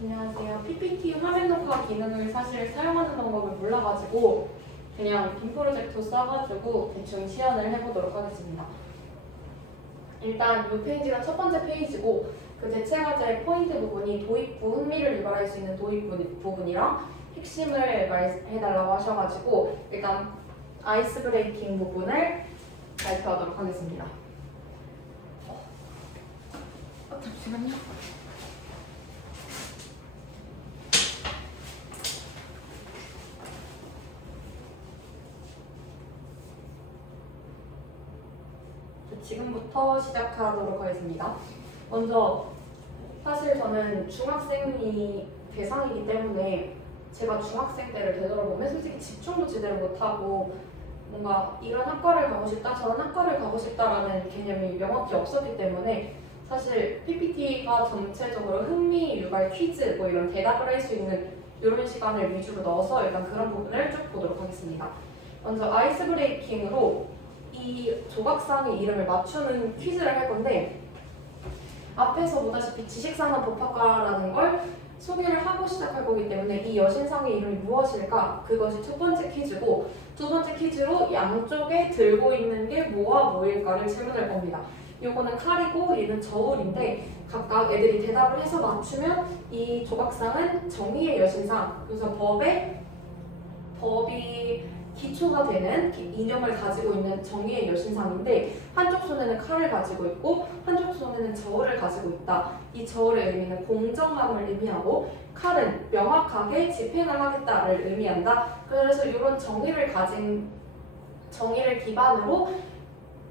안녕하세요. PPT 화면 녹화 기능을 사실 사용하는 방법을 몰라가지고 그냥 빔 프로젝터 써가지고 대충 시연을 해보도록 하겠습니다. 일단 이 페이지가 첫 번째 페이지고 그 대체 과제의 포인트 부분이 도입부, 흥미를 유발할 수 있는 도입부 부분이랑 핵심을 말해달라고 하셔가지고 일단 아이스 브레이킹 부분을 발표하도록 하겠습니다. 잠시만요. 지금부터 시작하도록 하겠습니다. 먼저 사실 저는 중학생이 대상이기 때문에 제가 중학생 때를 되돌아보면 솔직히 집중도 제대로 못하고 뭔가 이런 학과를 가고 싶다 저런 학과를 가고 싶다라는 개념이 명확히 없었기 때문에 사실 PPT가 전체적으로 흥미 유발 퀴즈 뭐 이런 대답을 할 수 있는 이런 시간을 위주로 넣어서 일단 그런 부분을 쭉 보도록 하겠습니다. 먼저 아이스 브레이킹으로 이 조각상의 이름을 맞추는 퀴즈를 할 건데 앞에서 보다시피 지식산업법학과라는 걸 소개를 하고 시작할 거기 때문에 이 여신상의 이름이 무엇일까? 그것이 첫 번째 퀴즈고 두 번째 퀴즈로 양쪽에 들고 있는 게 뭐와 뭐일까를 질문할 겁니다. 요거는 칼이고 얘는 저울인데 각각 애들이 대답을 해서 맞추면 이 조각상은 정의의 여신상, 그래서 법이 기초가 되는 이념을 가지고 있는 정의의 여신상인데 한쪽 손에는 칼을 가지고 있고 한쪽 손에는 저울을 가지고 있다. 이 저울의 의미는 공정함을 의미하고 칼은 명확하게 집행을 하겠다를 의미한다. 그래서 이런 정의를 기반으로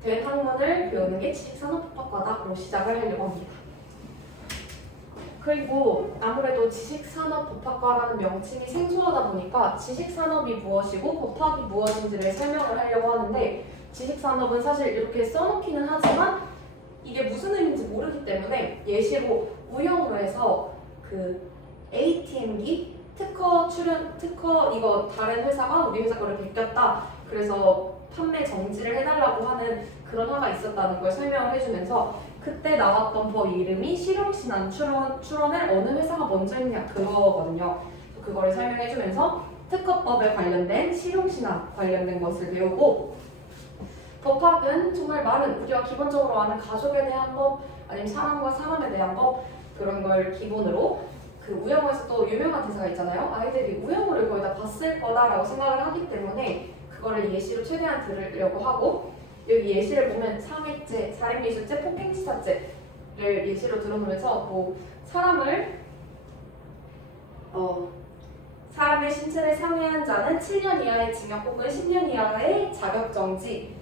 된 학문을 배우는 게 지식산업법학과다로 시작을 하려고 합니다. 그리고 아무래도 지식산업법학과라는 명칭이 생소하다 보니까 지식산업이 무엇이고 법학이 무엇인지를 설명을 하려고 하는데 지식산업은 사실 이렇게 써놓기는 하지만 이게 무슨 의미인지 모르기 때문에 예시로 우영으로 해서 그 ATM기 특허 이거 다른 회사가 우리 회사 거를 베꼈다 그래서 판매 정지를 해달라고 하는 그런 화가 있었다는 걸 설명을 해주면서 그때 나왔던 법 이름이 실용신안 출원을 어느 회사가 먼저 했냐 그거거든요. 그거를 설명해주면서 특허법에 관련된 실용신안 관련된 것을 배우고 법학은 정말 말은 우리가 기본적으로 아는 가족에 대한 법 아니면 사람과 사람에 대한 법 그런 걸 기본으로 그 우영우에서 또 유명한 대사가 있잖아요. 아이들이 우영우를 거의 다 봤을 거다라고 생각을 하기 때문에 그거를 예시로 최대한 들으려고 하고 여기 예시를 보면 상해죄, 살인미수죄, 폭행치사죄를 예시로 들어보면서 뭐 사람의 신체를 상해한 자는 7년 이하의 징역 혹은 10년 이하의 자격정지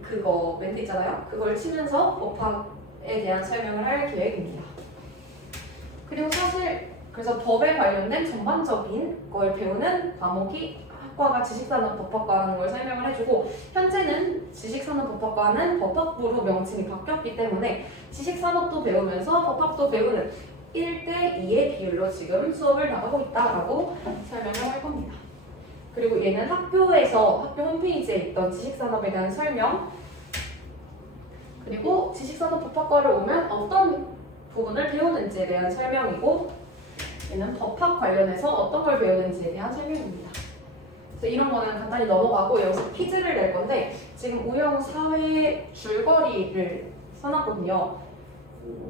그거 멘트 있잖아요. 그걸 치면서 법학에 대한 설명을 할 계획입니다. 그리고 사실 그래서 법에 관련된 전반적인 걸 배우는 과목이 학과가 지식산업법학과라는 걸 설명을 해주고 현재는 지식산업법학과는 법학부로 명칭이 바뀌었기 때문에 지식산업도 배우면서 법학도 배우는 1대2의 비율로 지금 수업을 나가고 있다라고 설명을 할 겁니다. 그리고 얘는 학교 홈페이지에 있던 지식산업에 대한 설명 그리고 지식산업법학과를 오면 어떤 부분을 배우는지에 대한 설명이고 얘는 법학 관련해서 어떤 걸 배우는지에 대한 설명입니다. 그래서 이런 거는 간단히 넘어가고 여기서 퀴즈를 낼 건데 지금 우영 사회 줄거리를 써놨거든요.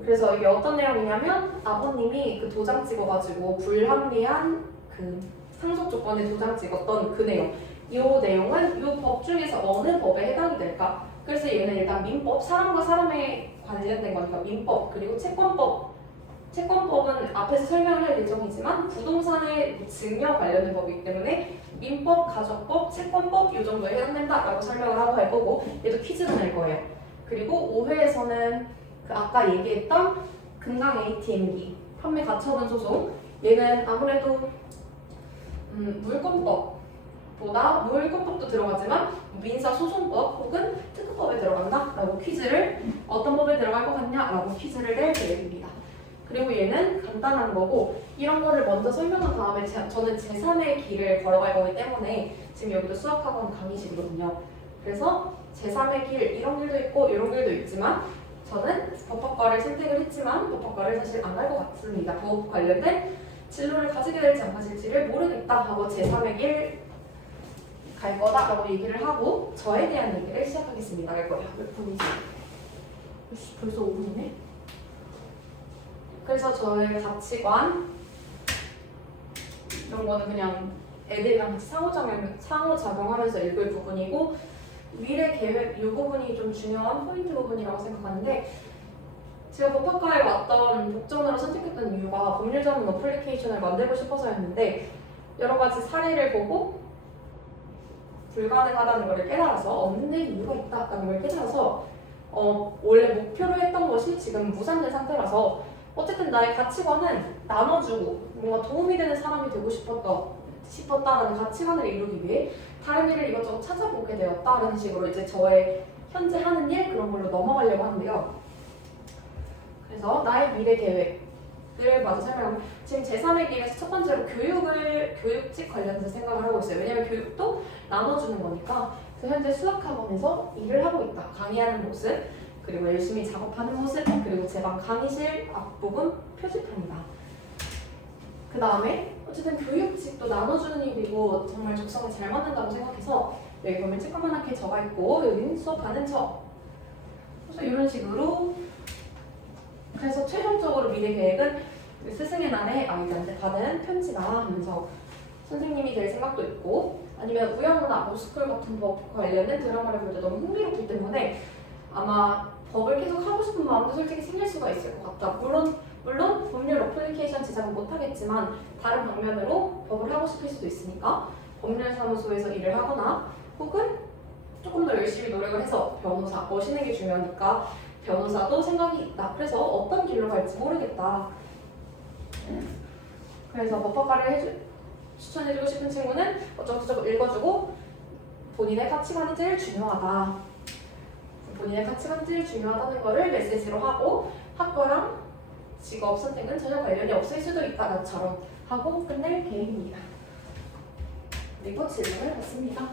그래서 이게 어떤 내용이냐면 아버님이 그 도장 찍어가지고 불합리한 그 상속 조건에 도장 찍었던 그 내용. 이 내용은 이 법 중에서 어느 법에 해당이 될까? 그래서 얘는 일단 민법, 사람과 사람에 관련된 거니까 민법 그리고 채권법은 앞에서 설명을 할 예정이지만 부동산의 증여 관련된 법이기 때문에 민법, 가족법, 채권법 이 정도에 해당된다라고 설명을 하고 할 거고 얘도 퀴즈를 낼 거예요. 그리고 5회에서는 그 아까 얘기했던 금강 ATM기 판매 가처분 소송 얘는 아무래도 물권법도 들어가지만 민사소송법 혹은 특허법에 들어간다? 라고 퀴즈를 어떤 법에 들어갈 것 같냐? 라고 퀴즈를 낼 계획입니다. 그리고 얘는 간단한 거고 이런 거를 먼저 설명한 다음에 저는 제3의 길을 걸어갈 거기 때문에 지금 여기도 수학학원 강의실이거든요. 그래서 제3의 길 이런 길도 있고 이런 길도 있지만 저는 법학과를 선택을 했지만 법학과를 사실 안 갈 것 같습니다. 법 관련된 진로를 가지게 될지 안 가질지를 모르겠다 하고 제3의 길 갈 거다라고 얘기를 하고 저에 대한 얘기를 시작하겠습니다. 할 거예요. 몇 분이지? 벌써 5분이네. 그래서 저의 가치관 이런 거는 그냥 애들이랑 같이 상호작용하면서 읽을 부분이고 미래 계획 이 부분이 좀 중요한 포인트 부분이라고 생각하는데 제가 법학과에 왔던 복전으로 선택했던 이유가 법률 전문 어플리케이션을 만들고 싶어서였는데 여러 가지 사례를 보고 불가능하다는 걸 깨달아서 없는 데 이유가 있다는 걸 깨달아서 원래 목표로 했던 것이 지금 무산된 상태라서 어쨌든 나의 가치관은 나눠주고 뭔가 도움이 되는 사람이 되고 싶었다라는 가치관을 이루기 위해 다른 일을 이것저것 찾아보게 되었다라는 식으로 이제 저의 현재 하는 일 그런 걸로 넘어가려고 하는데요. 그래서 나의 미래 계획을 먼저 설명하면 지금 제3의 길에서 첫 번째로 교육직 관련해서 생각을 하고 있어요. 왜냐면 교육도 나눠주는 거니까 그래서 현재 수학학원에서 일을 하고 있다. 강의하는 모습 그리고 열심히 작업하는 모습 그리고 제 방 강의실 앞부분 표지판이다. 그 다음에 어쨌든 교육직도 나눠주는 일이고 정말 적성에 잘 맞는다고 생각해서 여기 보면 찌끄만하게 적어 있고 여기는 수업하는 저 그래서 이런 식으로 그래서 최종적으로 미래 계획은 스승의 날에 아이들한테 받은 편지다 하면서 선생님이 될 생각도 있고 아니면 우영우나 모스쿨 같은 법 관련된 드라마를 볼 때 너무 흥미롭기 때문에 아마 법을 계속 하고 싶은 마음도 솔직히 생길 수가 있을 것 같다. 물론 법률 어플리케이션 제작은 못하겠지만 다른 방면으로 법을 하고 싶을 수도 있으니까 법률사무소에서 일을 하거나 혹은 조금 더 열심히 노력을 해서 변호사, 멋있는 게 중요하니까 변호사도 생각이 있다. 그래서 어떤 길로 갈지 모르겠다. 그래서 법학과를 추천해주고 싶은 친구는 어쩌고저쩌고 읽어주고 본인의 가치관이 제일 중요하다. 본인의 가치관이 제일 중요하다는 거를 메시지로 하고 학과랑 직업 선택은 전혀 관련이 없을 수도 있다. 나처럼 하고 끝낼 계획입니다. 그리고 질문을 받습니다.